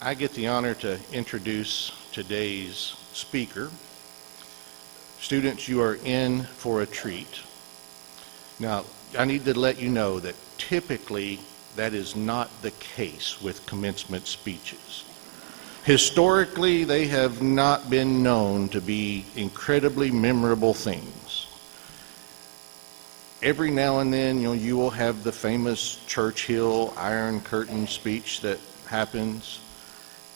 I get the honor to introduce today's speaker. Students, you are in for a treat. Now, I need to let you know that typically that is not the case with commencement speeches. Historically, they have not been known to be incredibly memorable things. Every now and then, you will have the famous Churchill Iron Curtain speech that happens.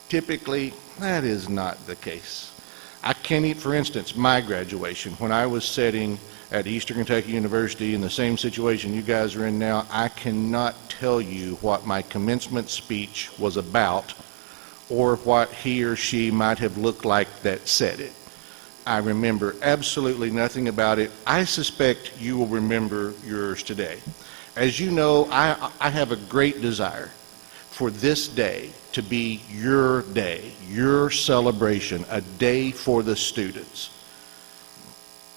Typically, that is not the case. I can't eat, for instance, my graduation. When I was sitting at Eastern Kentucky University in the same situation you guys are in now, I cannot tell you what my commencement speech was about or what he or she might have looked like that said it. I remember absolutely nothing about it. I suspect you will remember yours today. As you know, I have a great desire for this day to be your day, your celebration, a day for the students.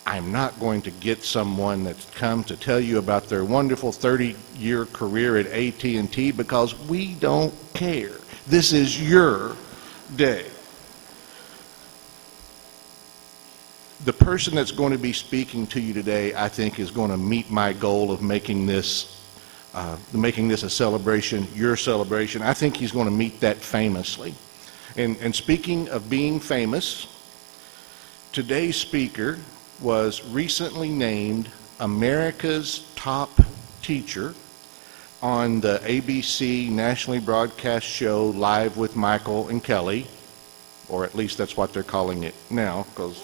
I'm not going to get someone that's come to tell you about their wonderful 30-year career at AT&T because we don't care. This is your day. The person that's going to be speaking to you today, I think, is going to meet my goal of making this a celebration, your celebration. I think he's going to meet that famously. And speaking of being famous, today's speaker was recently named America's top teacher on the ABC nationally broadcast show Live with Michael and Kelly, or at least that's what they're calling it now, because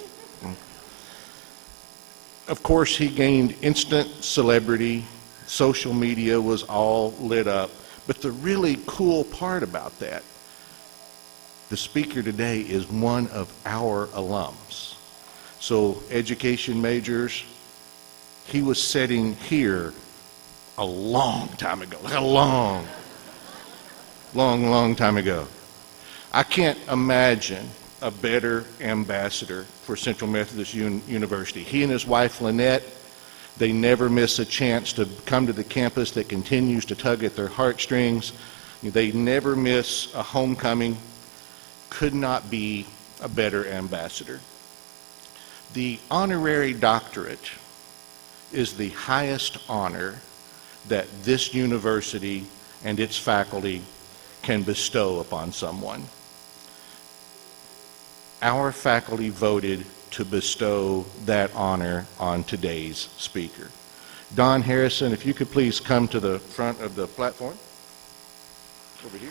of course he gained instant celebrity. Social media was all lit up. But the really cool part about that, the speaker today is one of our alums. So education majors, he was sitting here a long time ago, like a long time ago. I can't imagine a better ambassador for Central Methodist University. He and his wife Lynette, they never miss a chance to come to the campus that continues to tug at their heartstrings. They never miss a homecoming. Could not be a better ambassador. The honorary doctorate is the highest honor that this university and its faculty can bestow upon someone. Our faculty voted to bestow that honor on today's speaker. Donn Harrison, if you could please come to the front of the platform. Over here.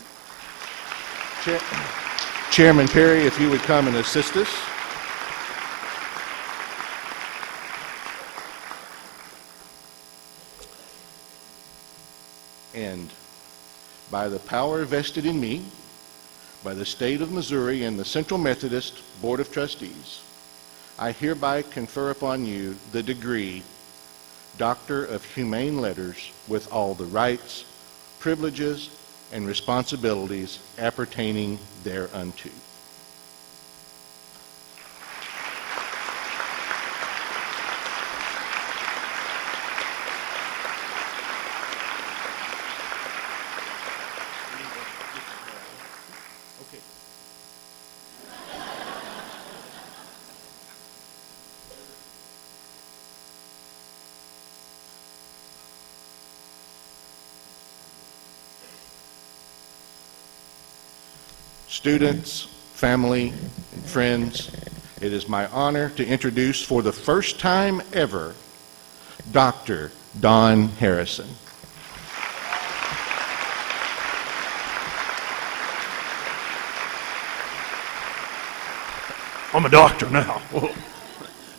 Chairman Perry, if you would come and assist us. And by the power vested in me, by the state of Missouri and the Central Methodist Board of Trustees, I hereby confer upon you the degree Doctor of Humane Letters with all the rights, privileges, and responsibilities appertaining thereunto. Students, family, and friends, it is my honor to introduce for the first time ever, Dr. Donn Harrison. I'm a doctor now. Whoa.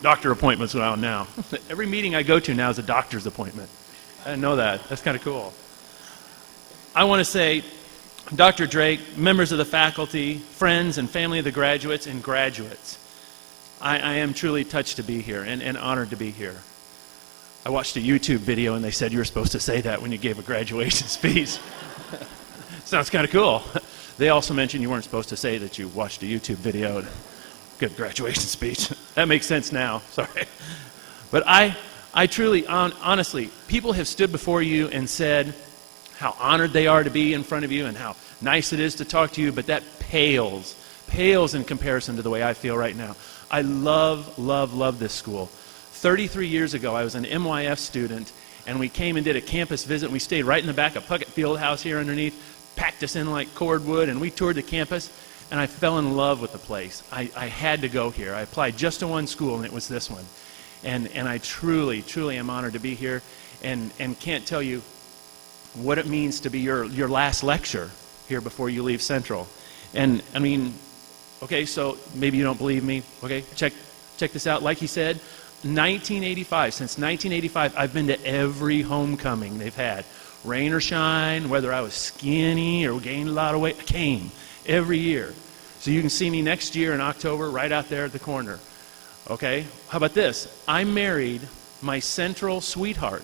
Doctor appointments now. Every meeting I go to now is a doctor's appointment. I didn't know that. That's kind of cool. I want to say, Dr. Drake, members of the faculty, friends and family of the graduates and graduates, I am truly touched to be here and honored to be here. I watched a YouTube video and they said you were supposed to say that when you gave a graduation speech. Sounds kind of cool. They also mentioned you weren't supposed to say that you watched a YouTube video and give a graduation speech. That makes sense now, sorry. But I truly, honestly, people have stood before you and said how honored they are to be in front of you and nice it is to talk to you, but that pales in comparison to the way I feel right now. I love this school. 33 years ago, I was an MYF student, and we came and did a campus visit. We stayed right in the back of Puckett Fieldhouse here underneath, packed us in like cordwood, and we toured the campus, and I fell in love with the place. I had to go here. I applied just to one school, and it was this one. And I truly am honored to be here, and can't tell you what it means to be your last lecture here before you leave Central. And I mean, okay, so maybe you don't believe me. Okay, check this out. Like he said, 1985, since 1985, I've been to every homecoming they've had. Rain or shine, whether I was skinny or gained a lot of weight, I came every year. So you can see me next year in October right out there at the corner. Okay, how about this? I married my Central sweetheart.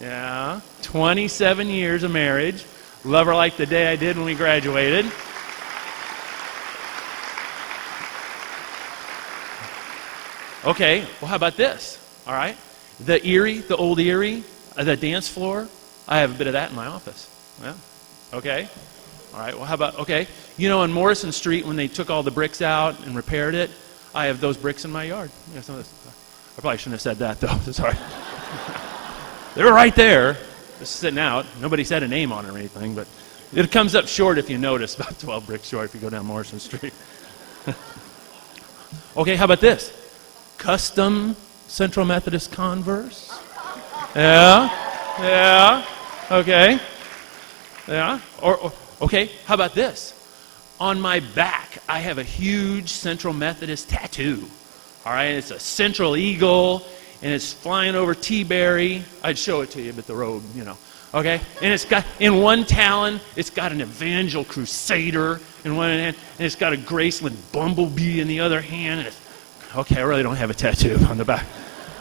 Yeah, 27 years of marriage. Love her like the day I did when we graduated. Okay, well, how about this? All right, the old Erie, the dance floor, I have a bit of that in my office. Yeah, okay. All right, well, how about, okay, you know, on Morrison Street when they took all the bricks out and repaired it, I have those bricks in my yard. Yeah, some of this, I probably shouldn't have said that, though. Sorry. They were right there, just sitting out. Nobody said a name on it or anything, but it comes up short if you notice, about 12 bricks short if you go down Morrison Street. Okay, how about this? Custom Central Methodist Converse. Yeah, okay. Yeah, or okay, how about this? On my back, I have a huge Central Methodist tattoo. All right, it's a Central Eagle, and it's flying over T-Berry. I'd show it to you, but the road, you know. Okay, and it's got, in one talon, it's got an Evangel Crusader in one hand, and it's got a Graceland Bumblebee in the other hand. And it's, okay, I really don't have a tattoo on the back,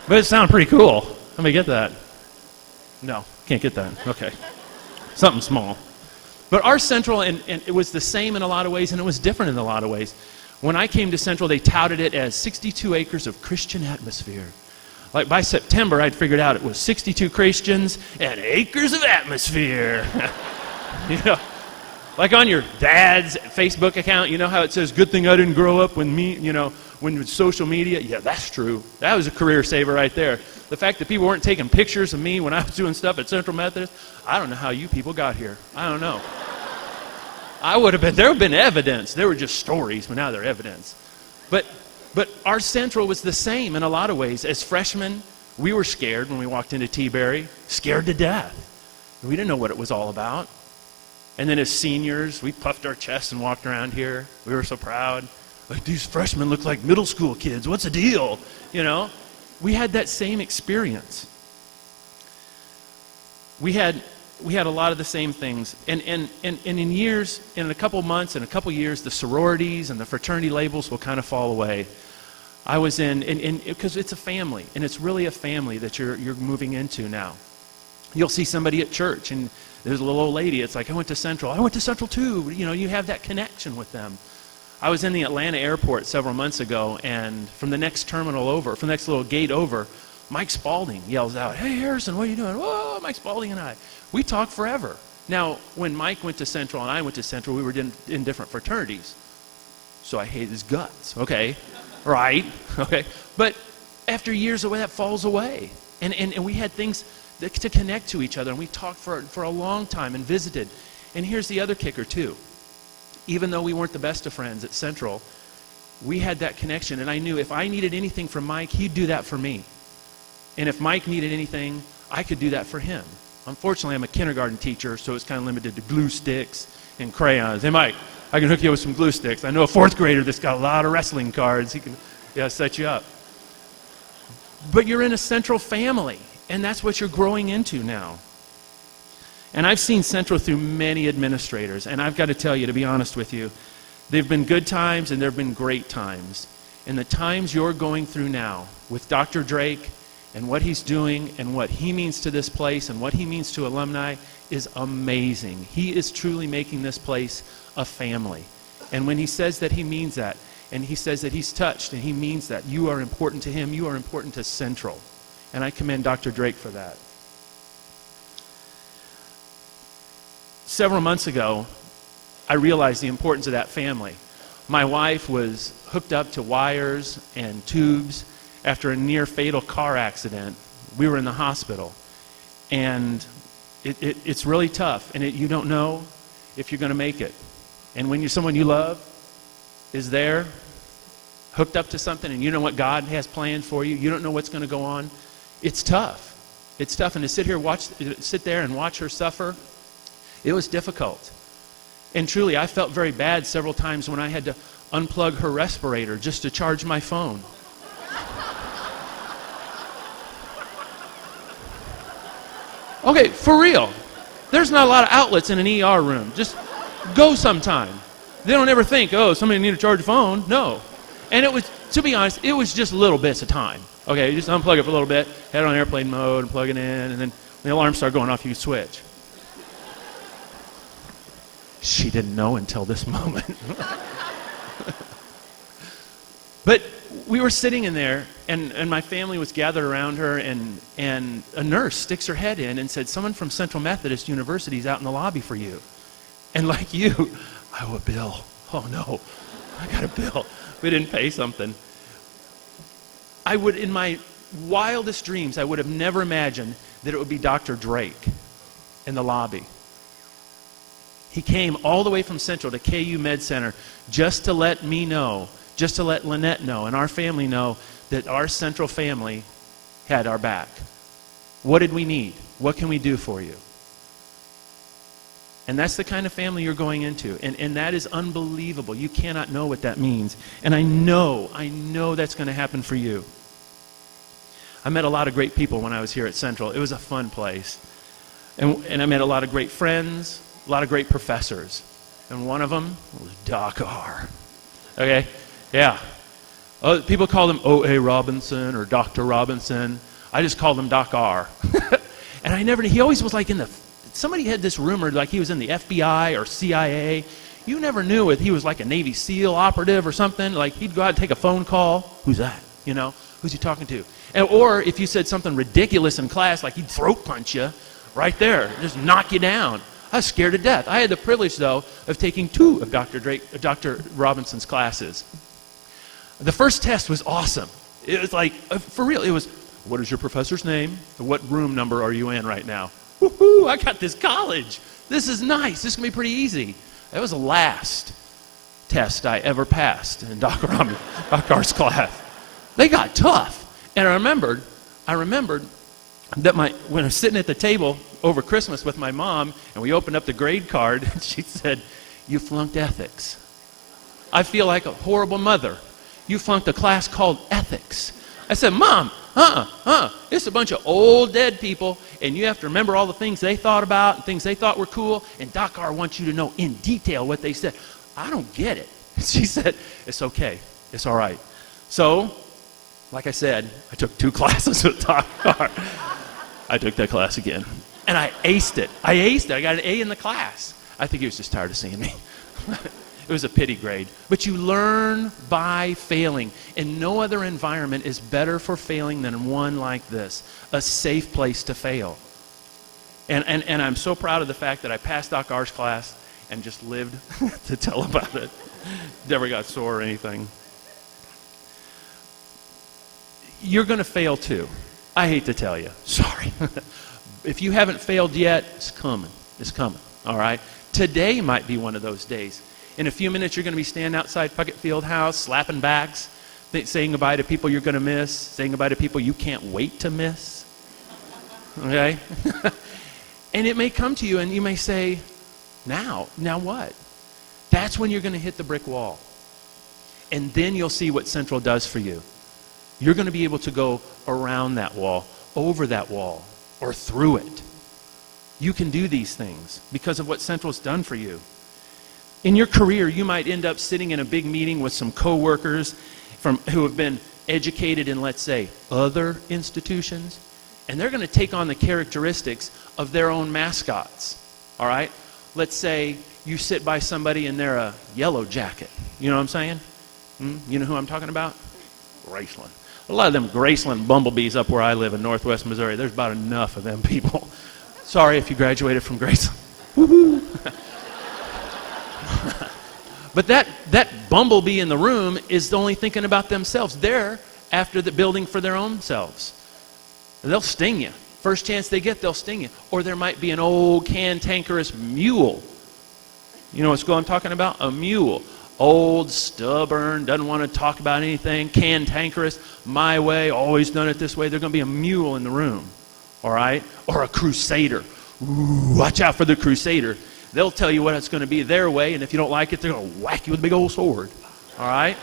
but it sounds pretty cool. Let me get that. No, can't get that. Okay, something small. But our Central, and it was the same in a lot of ways, and it was different in a lot of ways. When I came to Central, they touted it as 62 acres of Christian atmosphere. Like by September, I'd figured out it was 62 Christians and acres of atmosphere. You know, like on your dad's Facebook account, you know how it says, good thing I didn't grow up when with social media? Yeah, that's true. That was a career saver right there. The fact that people weren't taking pictures of me when I was doing stuff at Central Methodist, I don't know how you people got here. I don't know. There would have been evidence. There were just stories, but now they're evidence. But our Central was the same in a lot of ways. As freshmen, we were scared when we walked into T-Berry, scared to death. We didn't know what it was all about. And then as seniors, we puffed our chests and walked around here. We were so proud. Like, these freshmen look like middle school kids. What's the deal? You know? We had that same experience. We had a lot of the same things. And in years, in a couple months, in a couple years, the sororities and the fraternity labels will kind of fall away. I was because it's a family, and it's really a family that you're moving into now. You'll see somebody at church, and there's a little old lady. It's like, I went to Central too. You know, you have that connection with them. I was in the Atlanta airport several months ago, and from the next terminal over, from the next little gate over, Mike Spalding yells out, hey, Harrison, what are you doing? Whoa, Mike Spalding and I. We talked forever. Now, when Mike went to Central and I went to Central, we were in different fraternities. So I hate his guts, okay? Right, okay? But after years of that falls away. And we had things to connect to each other, and we talked for a long time and visited. And here's the other kicker, too. Even though we weren't the best of friends at Central, we had that connection, and I knew if I needed anything from Mike, he'd do that for me. And if Mike needed anything, I could do that for him. Unfortunately, I'm a kindergarten teacher, so it's kind of limited to glue sticks and crayons. Hey, Mike, I can hook you up with some glue sticks. I know a fourth grader that's got a lot of wrestling cards. He can set you up. But you're in a Central family, and that's what you're growing into now. And I've seen Central through many administrators, and I've got to tell you, to be honest with you, there have been good times and there have been great times. And the times you're going through now with Dr. Drake and what he's doing and what he means to this place and what he means to alumni is amazing. He is truly making this place a family. And when he says that, he means that. And he says that he's touched, and he means that. You are important to him. You are important to Central. And I commend Dr. Drake for that. Several months ago, I realized the importance of that family. My wife was hooked up to wires and tubes after a near-fatal car accident. We were in the hospital. And it's really tough, and you don't know if you're going to make it. And when someone you love is there, hooked up to something, and you know what God has planned for you, you don't know what's going to go on, it's tough. It's tough, and to sit there and watch her suffer, it was difficult. And truly, I felt very bad several times when I had to unplug her respirator just to charge my phone. Okay, for real. There's not a lot of outlets in an ER room. Just go sometime. They don't ever think, oh, somebody need to charge a phone. No. And it was, to be honest, it was just little bits of time. Okay, you just unplug it for a little bit, head on airplane mode and plug it in, and then when the alarm started going off, you switch. She didn't know until this moment. But we were sitting in there, and my family was gathered around her, and a nurse sticks her head in and said, someone from Central Methodist University is out in the lobby for you. And like you, I owe a bill. Oh no, I got a bill. We didn't pay something. In my wildest dreams, I would have never imagined that it would be Dr. Drake in the lobby. He came all the way from Central to KU Med Center just to let me know, just to let Lynette know and our family know that our Central family had our back. What did we need? What can we do for you? And that's the kind of family you're going into. And that is unbelievable. You cannot know what that means. And I know that's going to happen for you. I met a lot of great people when I was here at Central. It was a fun place. And I met a lot of great friends, a lot of great professors. And one of them was Doc R. Okay? Yeah. Oh, people call him O.A. Robinson or Dr. Robinson. I just called him Doc R. And he always was like somebody had this rumor like he was in the FBI or CIA. You never knew if he was like a Navy SEAL operative or something. Like he'd go out and take a phone call. Who's that? You know, who's he talking to? Or if you said something ridiculous in class, like he'd throat punch you right there, just knock you down. I was scared to death. I had the privilege, though, of taking 2 of Dr. Robinson's classes. The first test was awesome. It was like, for real, it was, what is your professor's name? What room number are you in right now? Woohoo, I got this college. This is nice. This is going to be pretty easy. That was the last test I ever passed in Dr. R's class. They got tough. And I remembered that when I was sitting at the table over Christmas with my mom, and we opened up the grade card, and she said, you flunked ethics. I feel like a horrible mother. You flunked a class called ethics. I said, Mom, it's a bunch of old dead people, and you have to remember all the things they thought about and things they thought were cool, and Doc R wants you to know in detail what they said. I don't get it. She said, it's okay. It's all right. So, like I said, I took 2 classes with Doc R. I took that class again, and I aced it. I got an A in the class. I think he was just tired of seeing me. It was a pity grade. But you learn by failing, and no other environment is better for failing than one like this, a safe place to fail. And I'm so proud of the fact that I passed Doc R's class and just lived to tell about it. Never got sore or anything. You're going to fail too. I hate to tell you. Sorry. If you haven't failed yet, it's coming. It's coming. All right? Today might be one of those days. In a few minutes, you're going to be standing outside Puckett Field House, slapping backs, saying goodbye to people you're going to miss, saying goodbye to people you can't wait to miss. Okay? And it may come to you, and you may say, now what? That's when you're going to hit the brick wall. And then you'll see what Central does for you. You're going to be able to go around that wall, over that wall, or through it. You can do these things because of what Central's done for you. In your career, you might end up sitting in a big meeting with some coworkers who have been educated in, let's say, other institutions, and they're going to take on the characteristics of their own mascots. All right? Let's say you sit by somebody and they're a yellow jacket. You know what I'm saying? You know who I'm talking about? Graceland. A lot of them Graceland bumblebees up where I live in northwest Missouri. There's about enough of them people. Sorry if you graduated from Graceland. Woohoo! But that bumblebee in the room is only thinking about themselves. They're after the building for their own selves. They'll sting you. First chance they get, they'll sting you. Or there might be an old cantankerous mule. You know what school I'm talking about? A mule. Old, stubborn, doesn't want to talk about anything, cantankerous, my way, always done it this way. There's going to be a mule in the room, all right? Or a crusader. Ooh, watch out for the crusader. They'll tell you what it's going to be their way, and if you don't like it, they're going to whack you with a big old sword, all right?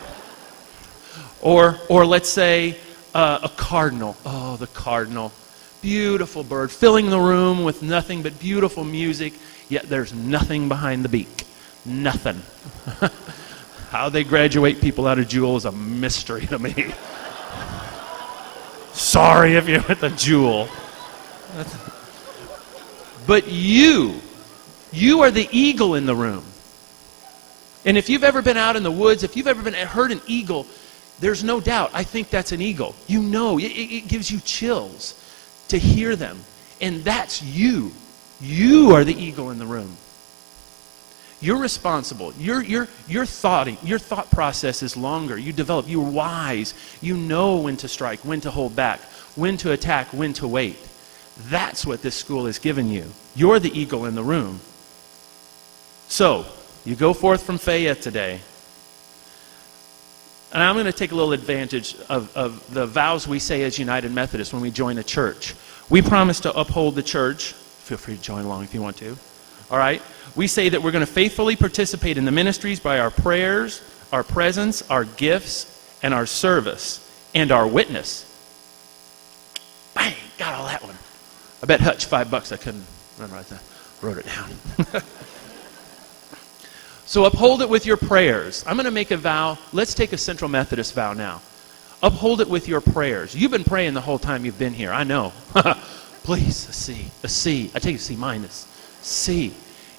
Or let's say a cardinal. Oh, the cardinal. Beautiful bird, filling the room with nothing but beautiful music, yet there's nothing behind the beak. Nothing. How they graduate people out of Jewel is a mystery to me. Sorry if you're with the Jewel. But you are the eagle in the room. And if you've ever been out in the woods, if you've ever heard an eagle, there's no doubt, I think that's an eagle. You know, it gives you chills to hear them. And that's you. You are the eagle in the room. You're responsible. Your thought process is longer. You develop. You're wise. You know when to strike, when to hold back, when to attack, when to wait. That's what this school has given you. You're the eagle in the room. So, you go forth from Fayette today. And I'm going to take a little advantage of the vows we say as United Methodists when we join a church. We promise to uphold the church. Feel free to join along if you want to. All right? We say that we're going to faithfully participate in the ministries by our prayers, our presence, our gifts, and our service, and our witness. Bang! Got all that one. I bet Hutch $5 I couldn't remember right there. Wrote it down. So uphold it with your prayers. I'm going to make a vow. Let's take a Central Methodist vow now. Uphold it with your prayers. You've been praying the whole time you've been here. I know. Please, a C. I take a C minus. C.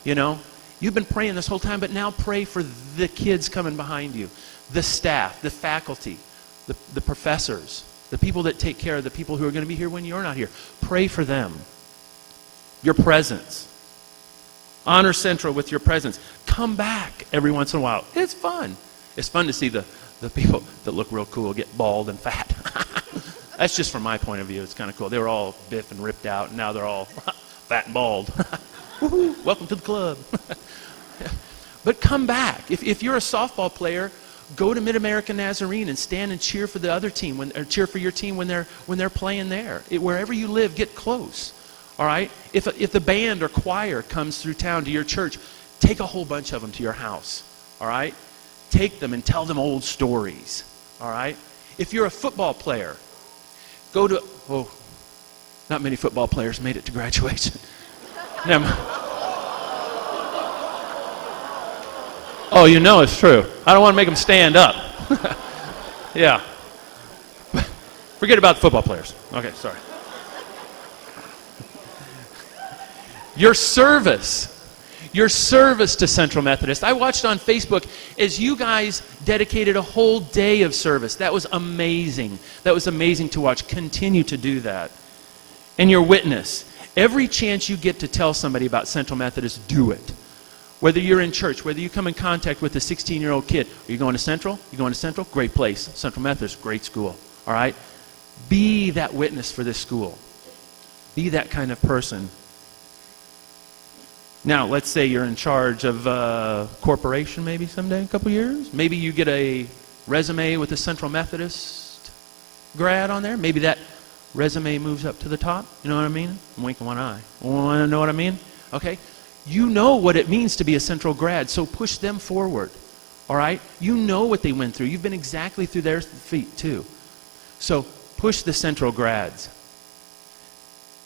You know, you've been praying this whole time, but now pray for the kids coming behind you, the staff, the faculty, the professors, the people that take care of the people who are going to be here when you're not here. Pray for them. Your presence. Honor Central with your presence. Come back every once in a while. It's fun. It's fun to see the people that look real cool get bald and fat. That's just from my point of view. It's kind of cool. They were all biff and ripped out, and now they're all fat and bald. Woohoo, welcome to the club. But come back. If you're a softball player, go to Mid-American Nazarene and stand and cheer for the other team, or cheer for your team when they're playing there. Wherever you live, get close. All right? If the band or choir comes through town to your church, take a whole bunch of them to your house. All right? Take them and tell them old stories. All right? If you're a football player, go to, not many football players made it to graduation. Never. Oh, you know it's true. I don't want to make them stand up. Yeah. Forget about the football players. Okay, sorry. Your service to Central Methodist. I watched on Facebook as you guys dedicated a whole day of service. That was amazing. That was amazing to watch. Continue to do that. And your witness. Every chance you get to tell somebody about Central Methodist, do it. Whether you're in church, whether you come in contact with a 16-year-old kid. Are you going to Central? You going to Central? Great place. Central Methodist, great school. All right? Be that witness for this school. Be that kind of person. Now, let's say you're in charge of a corporation maybe someday, a couple years. Maybe you get a resume with a Central Methodist grad on there. Maybe that resume moves up to the top. You know what I mean? I'm winking one eye. Want to know what I mean? Okay. You know what it means to be a Central grad, so push them forward. All right? You know what they went through. You've been exactly through their feet, too. So push the Central grads.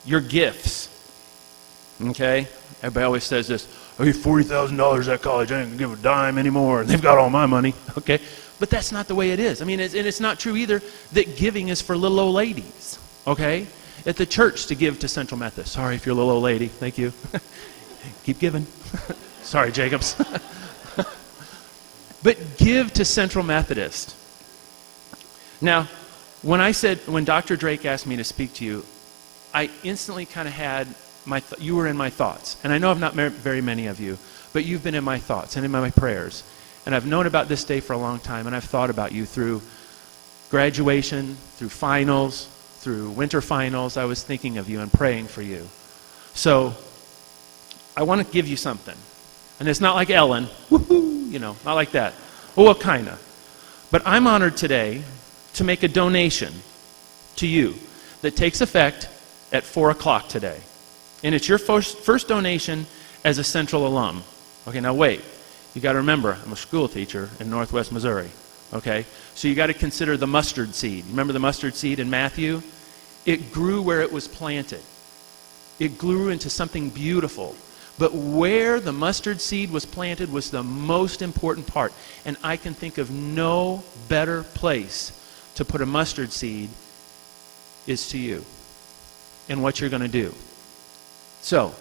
Your gifts. Okay? Everybody always says this, I get $40,000 at college, I ain't going to give a dime anymore, and they've got all my money. Okay? But that's not the way it is. I mean, and it's not true either that giving is for little old ladies. Okay? At the church to give to Central Methodist. Sorry if you're a little old lady. Thank you. Keep giving. Sorry, Jacobs. But give to Central Methodist. Now, when Dr. Drake asked me to speak to you, I instantly kind of had you were in my thoughts. And I know I've not met very many of you, but you've been in my thoughts and in my prayers. And I've known about this day for a long time, and I've thought about you through graduation, through finals, through winter finals. I was thinking of you and praying for you. So I want to give you something. And it's not like Ellen, woohoo, not like that. Well, kind of. But I'm honored today to make a donation to you that takes effect at 4 o'clock today. And it's your first donation as a Central alum. Okay, now wait. You got to remember, I'm a school teacher in Northwest Missouri. Okay? So you got to consider the mustard seed. Remember the mustard seed in Matthew? It grew where it was planted. It grew into something beautiful. But where the mustard seed was planted was the most important part. And I can think of no better place to put a mustard seed is to you and what you're going to do. So,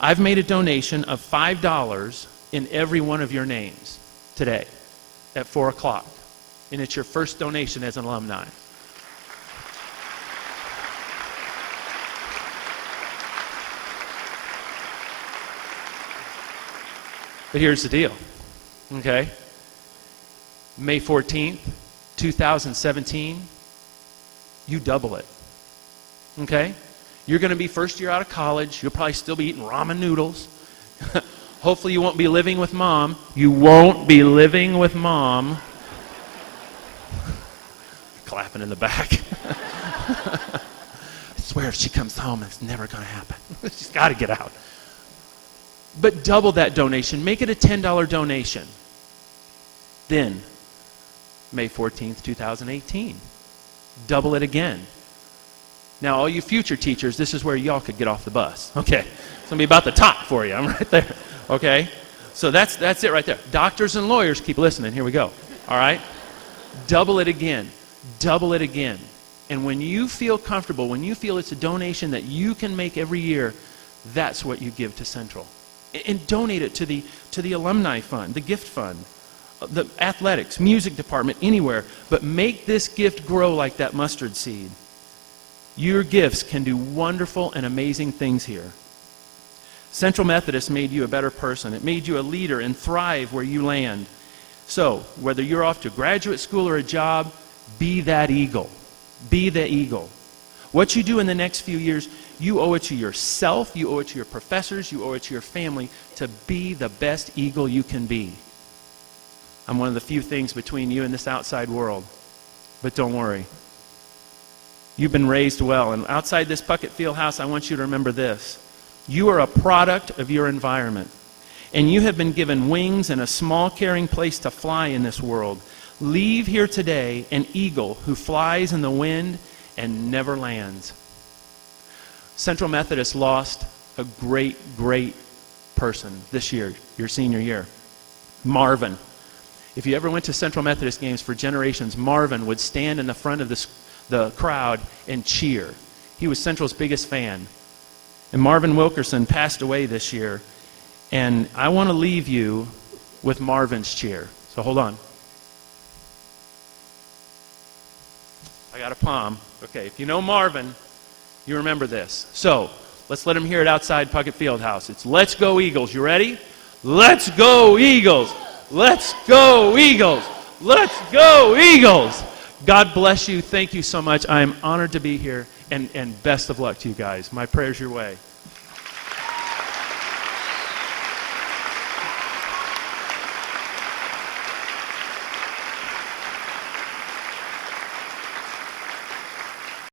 I've made a donation of $5 in every one of your names today at 4 o'clock. And it's your first donation as an alumni. But here's the deal, okay? May 14th, 2017, you double it, okay? You're going to be first year out of college. You'll probably still be eating ramen noodles. Hopefully you won't be living with mom. You won't be living with mom. Clapping in the back. I swear if she comes home, it's never going to happen. She's got to get out. But double that donation. Make it a $10 donation. Then, May 14th, 2018, double it again. Now, all you future teachers, this is where y'all could get off the bus. Okay, it's going to be about the top for you. I'm right there. Okay, so that's it right there. Doctors and lawyers, keep listening. Here we go. All right? Double it again. Double it again. And when you feel comfortable, when you feel it's a donation that you can make every year, that's what you give to Central. And donate it to the alumni fund, the gift fund, the athletics, music department, anywhere. But make this gift grow like that mustard seed. Your gifts can do wonderful and amazing things here. Central Methodist made you a better person. It made you a leader and thrive where you land. So, whether you're off to graduate school or a job, be that eagle. Be the eagle. What you do in the next few years, you owe it to yourself, you owe it to your professors, you owe it to your family to be the best eagle you can be. I'm one of the few things between you and this outside world. But don't worry. You've been raised well. And outside this Puckett Field house, I want you to remember this. You are a product of your environment. And you have been given wings and a small caring place to fly in this world. Leave here today an eagle who flies in the wind and never lands. Central Methodist lost a great, great person this year, your senior year. Marvin. If you ever went to Central Methodist games for generations, Marvin would stand in the front of the crowd and cheer. He was Central's biggest fan. And Marvin Wilkerson passed away this year. And I want to leave you with Marvin's cheer. So hold on. I got a palm. Okay, if you know Marvin, you remember this. So, let's let him hear it outside Puckett Fieldhouse. It's Let's Go Eagles. You ready? Let's go Eagles! Let's go Eagles! Let's go Eagles! God bless you. Thank you so much. I am honored to be here, and best of luck to you guys. My prayers your way.